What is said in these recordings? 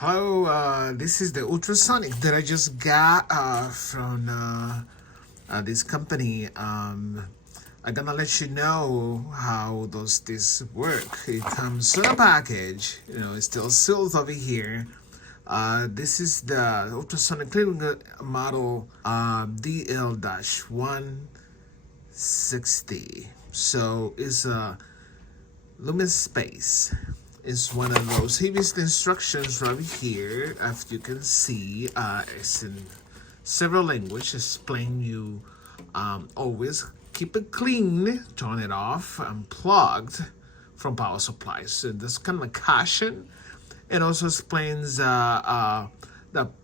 Hello, this is the Ultrasonic that I just got from this company. I'm gonna let you know how does this work. It comes in a package, it's still sealed over here. This is the Ultrasonic cleaning model DL-160. So it's a Lumen Space is one of those. Heaviest instructions right here, as you can see, it's in several languages. Explain you always keep it clean, turn it off, unplugged from power supplies. So this kind of caution. It also explains the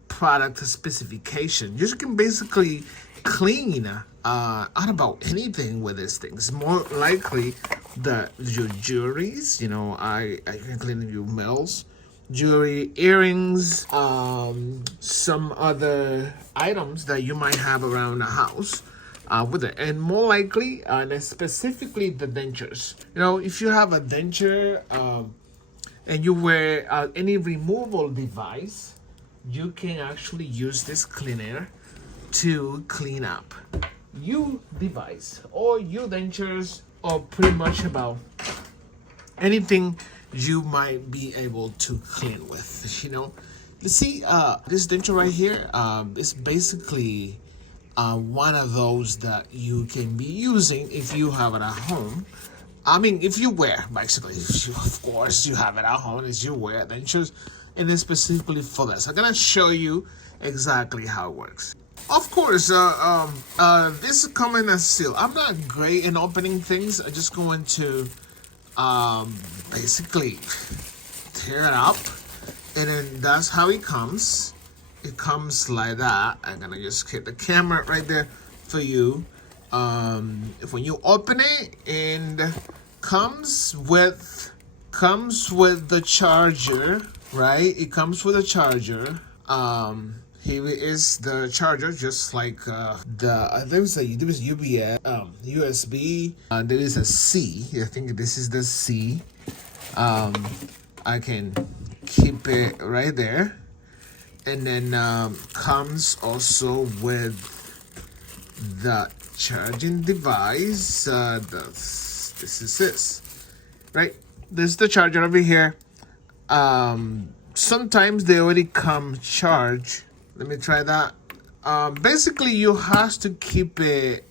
product specification. You can basically clean on about anything with this thing. It's more likely that your jewelries, I can clean your metals, jewelry, earrings, some other items that you might have around the house. With it, and more likely, and specifically the dentures. If you have a denture and you wear any removal device, you can actually use this cleaner to clean up your device or your dentures, or pretty much about anything you might be able to clean with. You see, this denture right here is basically one of those that you can be using if you have it at home. I mean, if you wear, basically, of course, you have it at home, as you wear dentures, and it's specifically for this. I'm gonna show you exactly how it works. Of course, this is coming as sealed. I'm not great in opening things. I'm just going to basically tear it up, and then that's how it comes. It comes like that. I'm gonna just hit the camera right there for you. When you open it, and comes with the charger, right? It comes with a charger. Here is the charger, just like there is UBS, USB. There is a C. I think this is the C. I can keep it right there, and then comes also with the charging device. This is this, right? This is the charger over here. Sometimes they already come charged. Let me try that. Basically, you have to keep it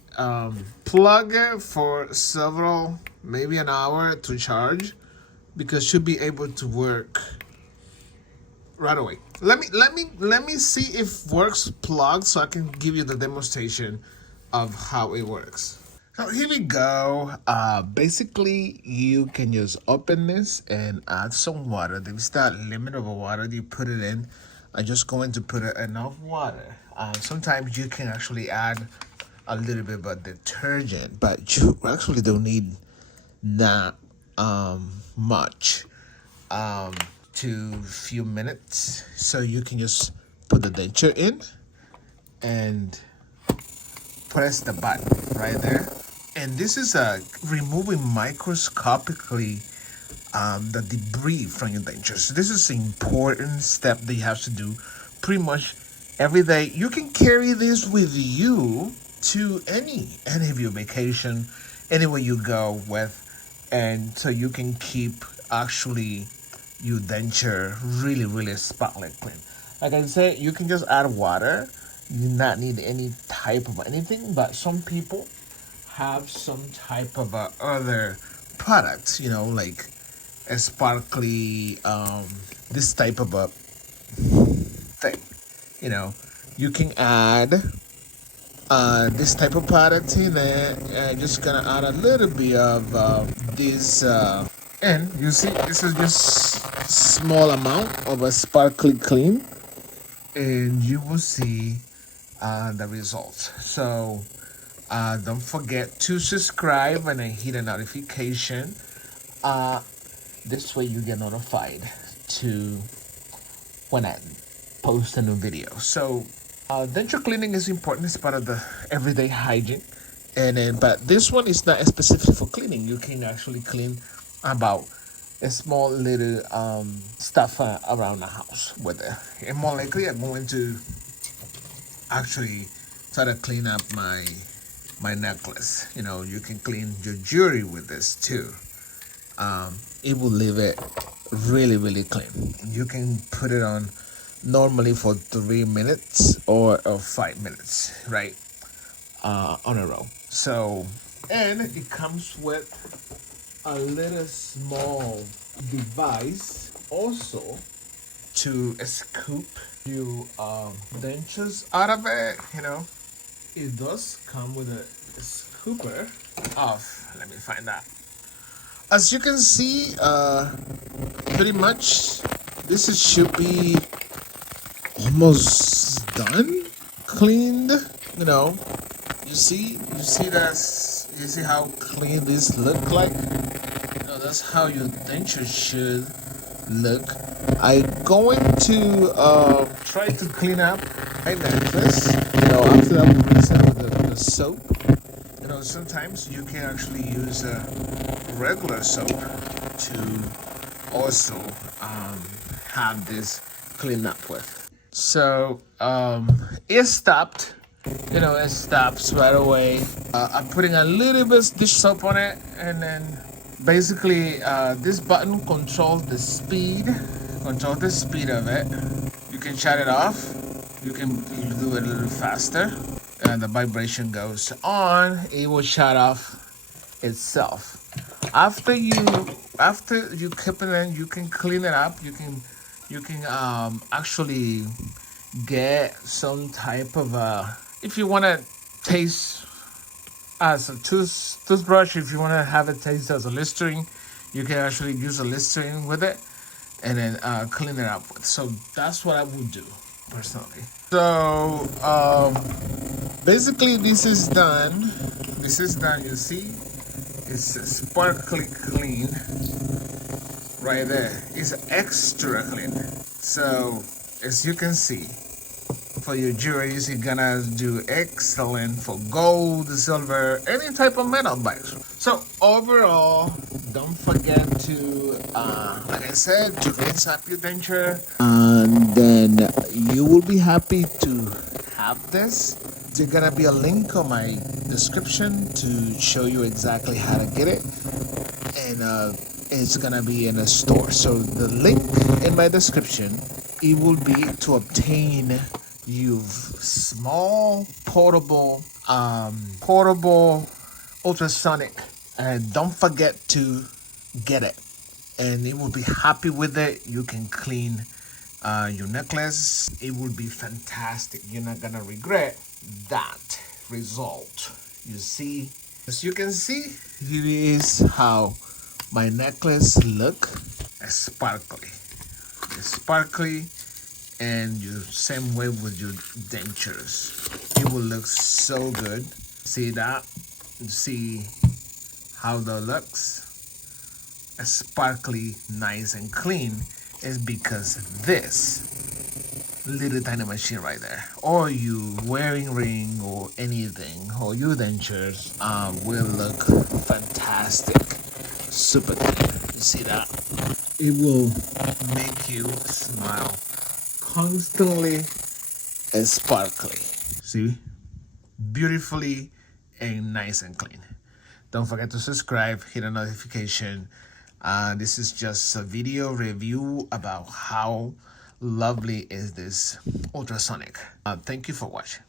plugged for several, maybe an hour to charge, because it should be able to work right away. Let me see if works plugged, so I can give you the demonstration of how it works. So here we go. Basically, you can just open this and add some water. There's that limit of water you put it in. I'm just going to put enough water. Sometimes you can actually add a little bit of detergent, but you actually don't need that much. To few minutes, so you can just put the denture in and press the button right there, and this is removing microscopically the debris from your dentures. So this is an important step that you have to do pretty much every day. You can carry this with you to any of your vacation, anywhere you go with, and so you can keep actually your denture really spotless clean. Like I said, you can just add water. You do not need any type of anything, but some people have some type of other products, like a sparkly, this type of a thing. You can add this type of product in there. Just gonna add a little bit of this. And you see, this is just small amount of a sparkly clean, and you will see the results. So don't forget to subscribe and then hit the notification. This way you get notified to when I post a new video. So denture cleaning is important. It's part of the everyday hygiene. And then, but this one is not specifically for cleaning. You can actually clean about a small little stuff around the house with it. And more likely, I'm going to actually try to clean up my necklace. You know, you can clean your jewelry with this too. It will leave it really, really clean. You can put it on normally for 3 minutes or 5 minutes, right? On a row. So, and it comes with a little small device also to scoop you dentures out of it. You know, it does come with a scooper of, let me find that. As you can see, pretty much this should be almost done, cleaned. You know, you see that, you see how clean this look like. You know, that's how your denture should look. I'm going to try to clean up my necklace. You know, after I will rinse it with the soap. You know, sometimes you can actually use a regular soap to also have this clean up with. So it stopped. You know, it stops right away. I'm putting a little bit of dish soap on it, and then basically this button controls the speed of it. You can shut it off. You can do it a little faster, and the vibration goes on. It will shut off itself. After you keep it in, you can clean it up. You can actually get some type of if you want to taste as a toothbrush, if you want to have it taste as a Listerine, you can actually use a Listerine with it and then clean it up with. So that's what I would do personally. So basically this is done. You see, it's sparkly clean right there. It's extra clean. So as you can see, for your jewelry, you're gonna do excellent for gold, silver, any type of metal bags. So overall, don't forget to, like I said, to rinse up your denture, and then you will be happy to have this. There's gonna be a link on my description to show you exactly how to get it, and it's gonna be in a store. So the link in my description, it will be to obtain you small portable ultrasonic, and don't forget to get it, and it will be happy with it. You can clean your necklace. It will be fantastic. You're not gonna regret that result. You see, as you can see, here is how my necklace look. Sparkly. It's sparkly. And you same way with your dentures, it will look so good. See that? See how that looks? Sparkly, nice and clean is because this little tiny machine right there, or you wearing ring or anything, or your dentures will look fantastic, super clean. You see that? It will make you smile constantly and sparkly. See? Beautifully and nice and clean. Don't forget to subscribe, hit a notification. This is just a video review about how lovely is this ultrasonic. Thank you for watching.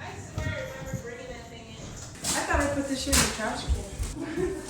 I swear I remember bringing that thing in. I thought I put this shit in the trash can.